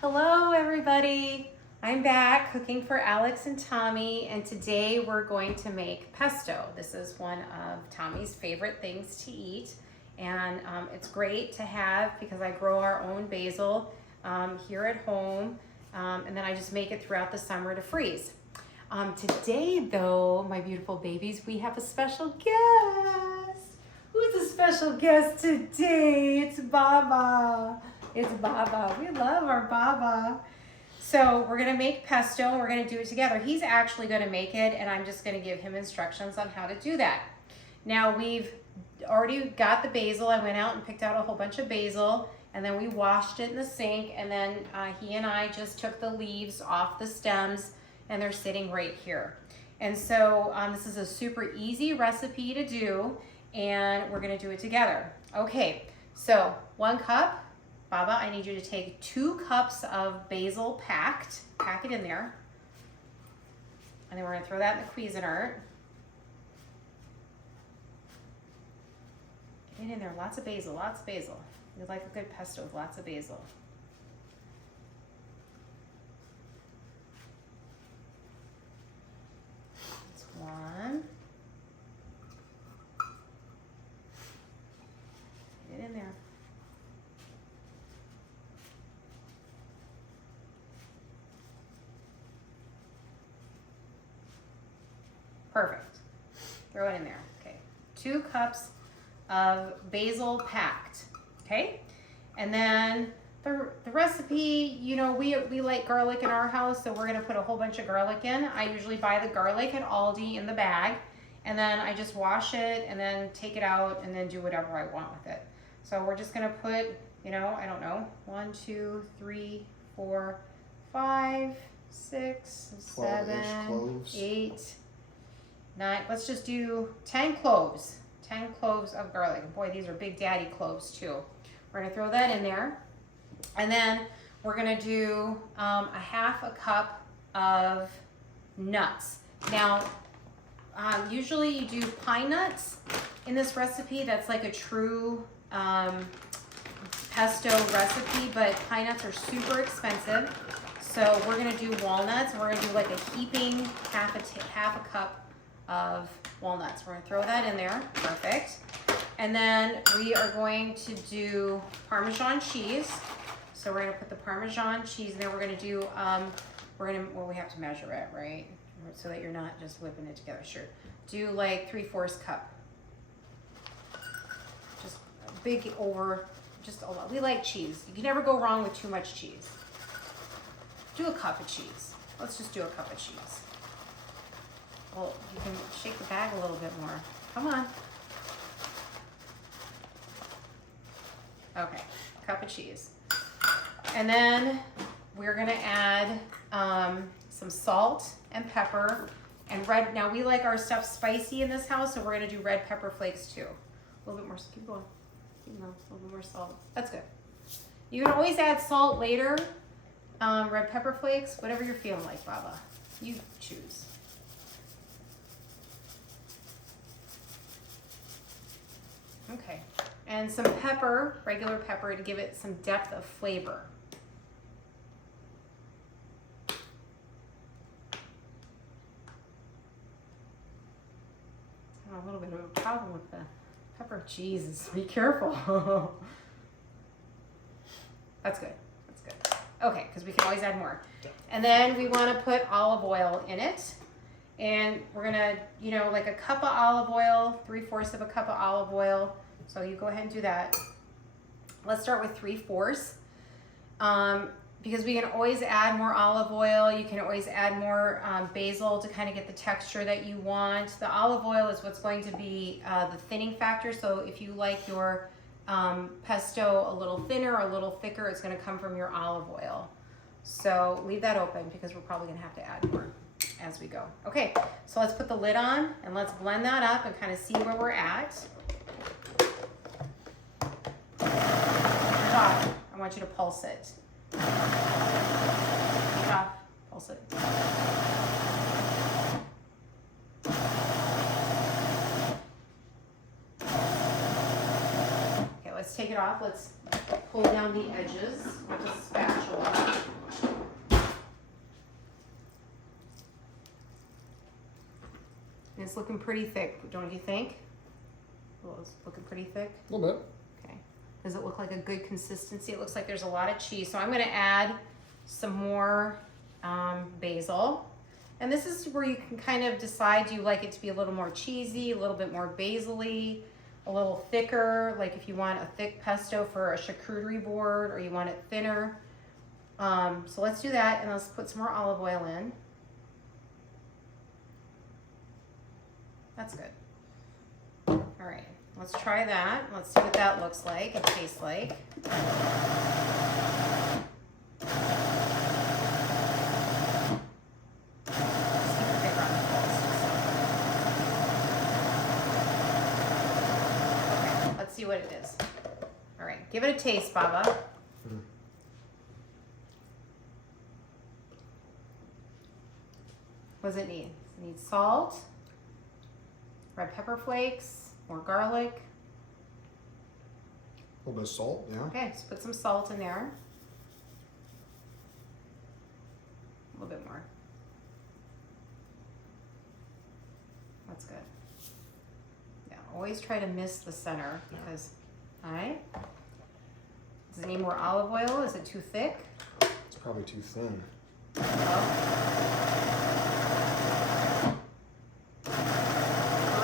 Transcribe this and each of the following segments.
Hello everybody! I'm back cooking for Alex and Tommy, and today we're going to make pesto. This is one of Tommy's favorite things to eat, and it's great to have because I grow our own basil here at home, and then I just make it throughout the summer to freeze. Today though, my beautiful babies, we have a special guest. Who's the special guest today? It's Baba. It's Baba. We love our Baba. So we're gonna make pesto and we're gonna do it together. He's actually gonna make it and I'm just gonna give him instructions on how to do that. Now we've already got the basil. I went out and picked out a whole bunch of basil and then we washed it in the sink, and then he and I just took the leaves off the stems and they're sitting right here. And so this is a super easy recipe to do and we're gonna do it together. Okay, so 1 cup. Baba, I need you to take 2 cups of basil pack it in there. And then we're gonna throw that in the Cuisinart. Get it in there, lots of basil, lots of basil. You like a good pesto with lots of basil. That's 1. Get it in there. Perfect. Throw it in there. Okay. 2 cups of basil packed. Okay. And then the recipe, you know, we like garlic in our house, so we're going to put a whole bunch of garlic in. I usually buy the garlic at Aldi in the bag, and then I just wash it and then take it out and then do whatever I want with it. So we're just going to put, you know, I don't know, 1, 2, 3, 4, 5, 6, 7, cloves. 8, 9, let's just do 10 cloves. 10 cloves of garlic. Boy, these are big daddy cloves too. We're gonna throw that in there. And then we're gonna do a 1/2 cup of nuts. Now, usually you do pine nuts in this recipe. That's like a true pesto recipe, but pine nuts are super expensive. So we're gonna do walnuts. We're gonna do like a heaping half a cup of walnuts. We're gonna throw that in there, perfect. And then we are going to do Parmesan cheese. So we're gonna put the Parmesan cheese in there. We're gonna do, well, we have to measure it, right? So that you're not just whipping it together, sure. Do like 3/4 cup. Just a big over, just a lot. We like cheese. You can never go wrong with too much cheese. Do a cup of cheese. Let's just do a cup of cheese. Well, you can shake the bag a little bit more. Come on. Okay, cup of cheese. And then we're gonna add some salt and pepper and red. Now we like our stuff spicy in this house, so we're gonna do red pepper flakes too. A little bit more, keep going. Keep going, a little bit more salt. That's good. You can always add salt later. Red pepper flakes, whatever you're feeling like, Baba. You choose. Okay, and some pepper, regular pepper, to give it some depth of flavor. I have a little bit of a problem with the pepper cheese. Be careful. That's good. That's good. Okay, because we can always add more. And then we want to put olive oil in it. And we're gonna, you know, like a cup of olive oil, 3/4 of a cup of olive oil. So you go ahead and do that. Let's start with 3/4, because we can always add more olive oil. You can always add more basil to kind of get the texture that you want. The olive oil is what's going to be the thinning factor. So if you like your pesto a little thinner or a little thicker, it's gonna come from your olive oil. So leave that open because we're probably gonna have to add more as we go. Okay, so let's put the lid on and let's blend that up and kind of see where we're at. Off. I want you to pulse it. Off. Pulse it. Okay, let's take it off. Let's pull down the edges with a spatula. And it's looking pretty thick, don't you think? Well, it's looking pretty thick. A little bit. Okay. Does it look like a good consistency? It looks like there's a lot of cheese. So I'm gonna add some more basil. And this is where you can kind of decide, do you like it to be a little more cheesy, a little bit more basil-y, a little thicker, like if you want a thick pesto for a charcuterie board, or you want it thinner. So let's do that, and let's put some more olive oil in. That's good. All right, let's try that. Let's see what that looks like and tastes like. Let's see what it is. All right, give it a taste, Baba. What does it need? It needs salt, red pepper flakes, more garlic. A little bit of salt, yeah. Okay, let's put some salt in there. A little bit more. That's good. Yeah, always try to miss the center because, all right. Does it need more olive oil? Is it too thick? It's probably too thin.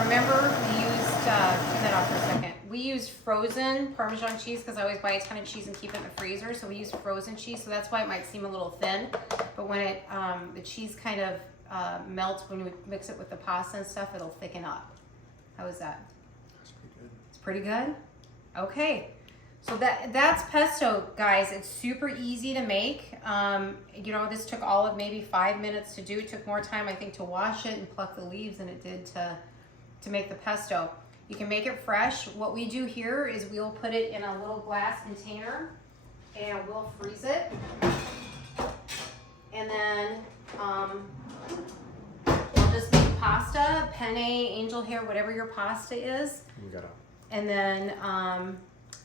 Remember, we used, turn that off for a second. We used frozen Parmesan cheese because I always buy a ton of cheese and keep it in the freezer. So we used frozen cheese, so that's why it might seem a little thin. But when it, the cheese kind of melts when we mix it with the pasta and stuff, it'll thicken up. How is that? That's pretty good. It's pretty good? Okay. So that's pesto, guys. It's super easy to make. You know, this took all of maybe 5 minutes to do. It took more time, I think, to wash it and pluck the leaves than it did to make the pesto. You can make it fresh. What we do here is we'll put it in a little glass container and we'll freeze it. And then we'll just make pasta, penne, angel hair, whatever your pasta is. You got it. And then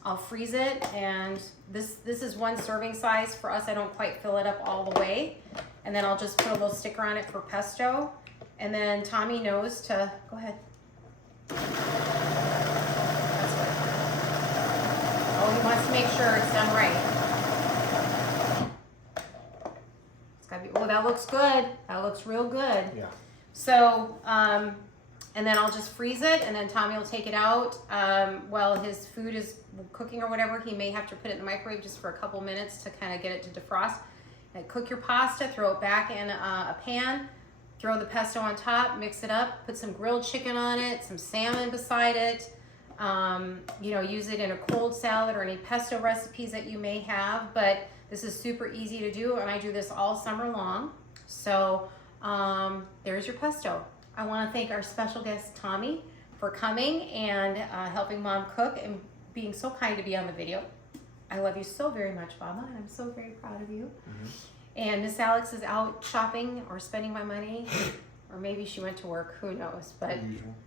I'll freeze it, and this is one serving size for us. I don't quite fill it up all the way. And then I'll just put a little sticker on it for pesto. And then Tommy knows to, go ahead. That's good. Oh, he wants to make sure it's done right. It's gotta be, oh, that looks good. That looks real good. Yeah. So, and then I'll just freeze it, and then Tommy will take it out. While his food is cooking or whatever, he may have to put it in the microwave just for a couple minutes to kind of get it to defrost. And cook your pasta, throw it back in a pan, throw the pesto on top, mix it up, put some grilled chicken on it, some salmon beside it. You know, use it in a cold salad or any pesto recipes that you may have, but this is super easy to do, and I do this all summer long. So there's your pesto. I want to thank our special guest, Tommy, for coming and helping Mom cook and being so kind to be on the video. I love you so very much, Mama, and I'm so very proud of you. Mm-hmm. And Miss Alex is out shopping or spending my money, or maybe she went to work, who knows, but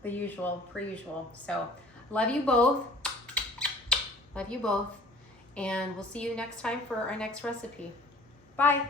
the usual, per usual. So love you both. Love you both. And we'll see you next time for our next recipe. Bye.